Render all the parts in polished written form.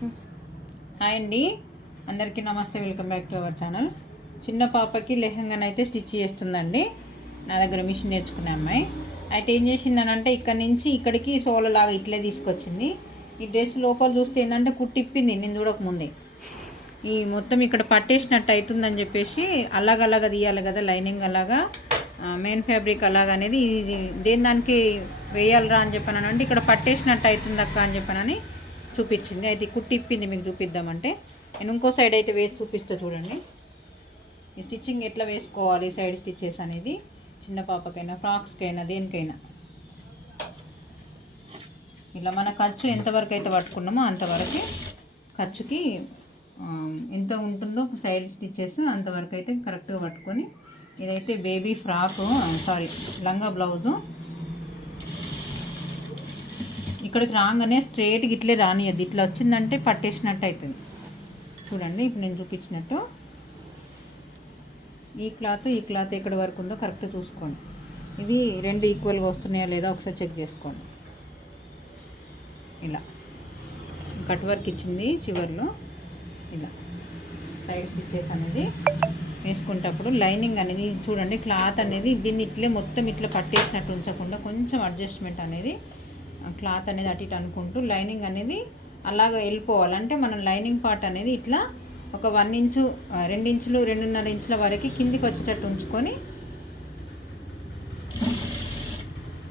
Hi అండి, అందరికీ నమస్తే. Welcome back to our channel. చిన్న పాపకి లెహంగానైతే స్టిచ్ చేస్తుందండి. నా దగ్గర మిషన్ నేర్చుకునే అమ్మాయి అయితే ఏం చేసిందనంటే ఇక్కడ నుంచి ఇక్కడికి సోలలాగా ఇట్లే తీసుకొచ్చింది. ఈ డ్రెస్ లోపల చూస్తే ఏంటంటే కుట్టిప్పింది నేను చూడకముందే. ఈ మొత్తం ఇక్కడ పట్టేసినట్టు అవుతుందని చెప్పేసి అలాగ తీయాలి కదా, లైనింగ్ అలాగా మెయిన్ ఫ్యాబ్రిక్ అలాగా అనేది ఇది దేని దానికి వేయాలరా అని చెప్పానంటే ఇక్కడ పట్టేసినట్టు అవుతుంది అక్క అని చెప్పానని చూపించింది. అయితే కుట్టిప్పింది, మీకు చూపిద్దామంటే నేను ఇంకో సైడ్ అయితే వేసి చూపిస్తా చూడండి. ఈ స్టిచ్చింగ్ ఎట్లా వేసుకోవాలి, సైడ్ స్టిచ్చెస్ అనేది చిన్న పాపకైనా ఫ్రాక్స్కైనా దేనికైనా ఇలా మన ఖర్చు ఎంతవరకు అయితే పట్టుకున్నామో అంతవరకు ఖర్చుకి ఎంత ఉంటుందో సైడ్ స్టిచ్చెస్ అంతవరకు అయితే కరెక్ట్గా పట్టుకొని, ఇదైతే బేబీ ఫ్రాకు లంగా బ్లౌజు. ఇక్కడికి రాగానే స్ట్రేట్గా ఇట్లే రానియద్దు, ఇట్లా వచ్చిందంటే పట్టేసినట్టు అవుతుంది. చూడండి ఇప్పుడు నేను చూపించినట్టు ఈ క్లాత్ ఎక్కడి వరకు ఉందో కరెక్ట్ చూసుకోండి. ఇది రెండు ఈక్వల్గా వస్తున్నాయా లేదా ఒకసారి చెక్ చేసుకోండి. ఇలా కట్ వర్క్ ఇచ్చింది చివర్లో. ఇలా సైడ్ స్టిచ్చెస్ అనేది వేసుకుంటప్పుడు లైనింగ్ అనేది చూడండి, క్లాత్ అనేది దీన్ని ఇట్లే మొత్తం ఇట్లా పట్టేసినట్టు ఉంచకుండా కొంచెం అడ్జస్ట్మెంట్ అనేది క్లాత్ అనేది అటు ఇటు అనుకుంటూ లైనింగ్ అనేది అలాగ వెళ్ళిపోవాలి. అంటే మనం లైనింగ్ పార్ట్ అనేది ఇట్లా ఒక 1 ఇంచు 2 ఇంచులు 2.5 ఇంచుల వరకు కిందికి వచ్చేటట్టు ఉంచుకొని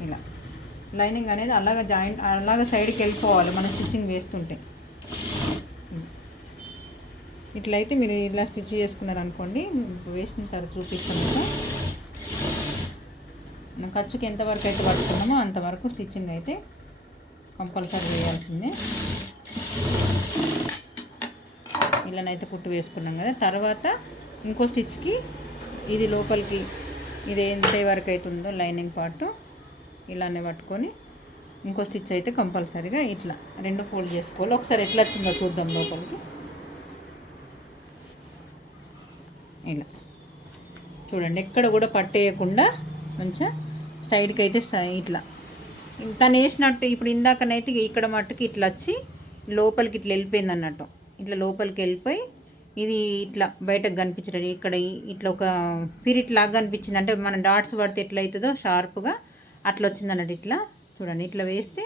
ఇలా లైనింగ్ అనేది అలాగ సైడ్కి వెళ్ళిపోవాలి మనం స్టిచ్చింగ్ వేస్తుంటే. ఇట్లయితే మీరు ఇలా స్టిచ్ చేసుకున్నారు అనుకోండి, వేసిన తర్వాత చూపిస్తాను కదా. మనం ఖర్చుకి ఎంతవరకు అయితే పట్టుకున్నామో అంతవరకు స్టిచ్చింగ్ అయితే కంపల్సరీ వేయాల్సిందే. ఇలానైతే కుట్టు వేసుకున్నాం కదా. తర్వాత ఇంకో స్టిచ్కి ఇది లోపలికి ఇది ఎంత వరకు అవుతుందో లైనింగ్ పార్ట్ ఇలానే పట్టుకొని ఇంకో స్టిచ్ అయితే కంపల్సరీగా ఇట్లా 2 ఫోల్డ్ చేసుకోవాలి. ఒకసారి ఎట్లా వచ్చిందో చూద్దాం లోపలికి. ఇలా చూడండి, ఎక్కడ కూడా పట్టేయకుండా కొంచెం సైడ్కి అయితే ఇట్లా తను వేసినట్టు. ఇప్పుడు ఇందాకనైతే ఇక్కడ మట్టుకు ఇట్లా వచ్చి లోపలికి ఇట్లా వెళ్ళిపోయింది అన్నట్టు. ఇట్లా లోపలికి వెళ్ళిపోయి ఇది ఇట్లా బయటకు కనిపించడం, ఇక్కడ ఇట్లా ఒక పీరిట్ లాగా కనిపించింది. అంటే మన డాట్స్ పడితే ఎట్లా అవుతుందో షార్ప్గా అట్లా వచ్చింది అన్నట్టు. ఇట్లా చూడండి, ఇట్లా వేస్తే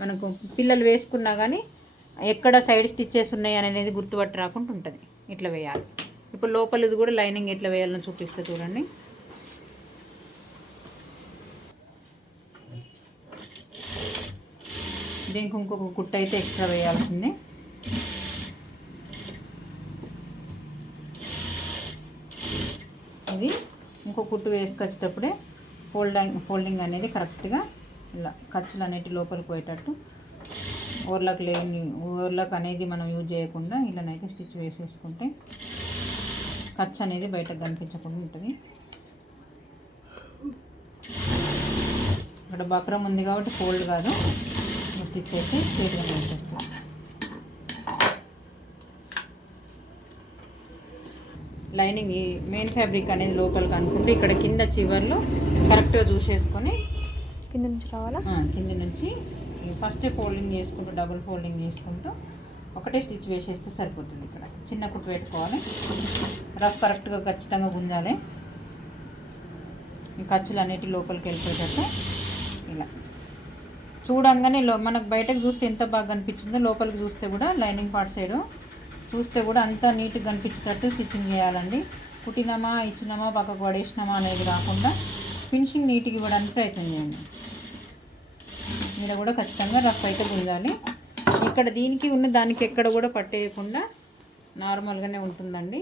మనకు పిల్లలు వేసుకున్నా కానీ ఎక్కడ సైడ్ స్టిచ్చెస్ ఉన్నాయి అనేది గుర్తుపట్టి రాకుండా ఉంటుంది. ఇట్లా వేయాలి. ఇప్పుడు లోపలిది కూడా లైనింగ్ ఎట్లా వేయాలని చూపిస్తే చూడండి. దీనికి ఇంకొక కుట్ట అయితే ఎక్స్ట్రా వేయాల్సిందే. ఇది ఇంకో కుట్టు వేసుకొచ్చేటప్పుడే ఫోల్డింగ్ అనేది కరెక్ట్గా ఇలా ఖర్చులు అనేవి లోపలికి పోయేటట్టు ఓవర్లాక్ అనేది మనం యూజ్ చేయకుండా ఇలానైతే స్టిచ్ వేసేసుకుంటే ఖర్చు అనేది బయటకు కనిపించకుండా ఉంటుంది. ఇక్కడ బక్రం ఉంది కాబట్టి ఫోల్డ్ కాదు, స్టిచ్ చేసి స్ట్రైట్గా వేసేస్తాం. లైనింగ్ ఈ మెయిన్ ఫ్యాబ్రిక్ అనేది లోపలికి అనుకుంటే ఇక్కడ కింద చివర్లో కరెక్ట్గా చూసేసుకొని కింద నుంచి రావాలా. కింద నుంచి ఫస్టే ఫోల్డింగ్ చేసుకుంటూ డబుల్ ఫోల్డింగ్ చేసుకుంటూ ఒకటే స్టిచ్ వేసేస్తే సరిపోతుంది. ఇక్కడ చిన్న కుట్టు పెట్టుకోవాలి. రఫ్ కరెక్ట్గా ఖచ్చితంగా గుంజాలి. ఖర్చులు అనేటి లోపలికి వెళ్ళిపోయేటట్టు ఇలా చూడంగానే మనకు బయటకు చూస్తే ఎంత బాగా కనిపించిందో లోపలికి చూస్తే కూడా లైనింగ్ పార్ట్ సైడు చూస్తే కూడా అంత నీట్గా కనిపించేటట్టు స్టిచ్చింగ్ చేయాలండి. కుట్టినామా ఇచ్చినామా పక్కకు పడేసినామా అనేది రాకుండా ఫినిషింగ్ నీట్గా ఇవ్వడానికి ప్రయత్నం చేయండి. మీరు కూడా ఖచ్చితంగా రఫ్ అయితే గుంజాలి. ఇక్కడ దీనికి ఉన్న దానికి ఎక్కడ కూడా పట్టేయకుండా నార్మల్గానే ఉంటుందండి.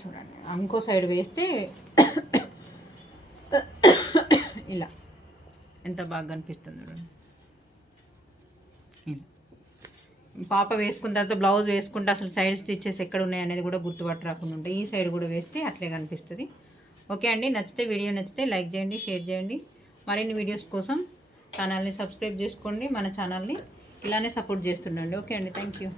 చూడండి, ఇంకో సైడ్ వేస్తే ఇలా ఎంత బాగా కనిపిస్తుంది చూడండి. పాప వేసుకున్న తర్వాత బ్లౌజ్ వేసుకుంటే అసలు సైడ్ స్టిచ్చెస్ ఎక్కడ ఉన్నాయి అనేది కూడా గుర్తుపట్టు రాకుండా ఉంటాయి. ఈ సైడ్ కూడా వేస్తే అట్లే కనిపిస్తుంది. ఓకే అండి, వీడియో నచ్చితే లైక్ చేయండి, షేర్ చేయండి. మరిన్ని వీడియోస్ కోసం ఛానల్ని సబ్స్క్రైబ్ చేసుకోండి. మన ఛానల్ని ఇలానే సపోర్ట్ చేస్తుండండి. ఓకే అండి, థ్యాంక్ యూ.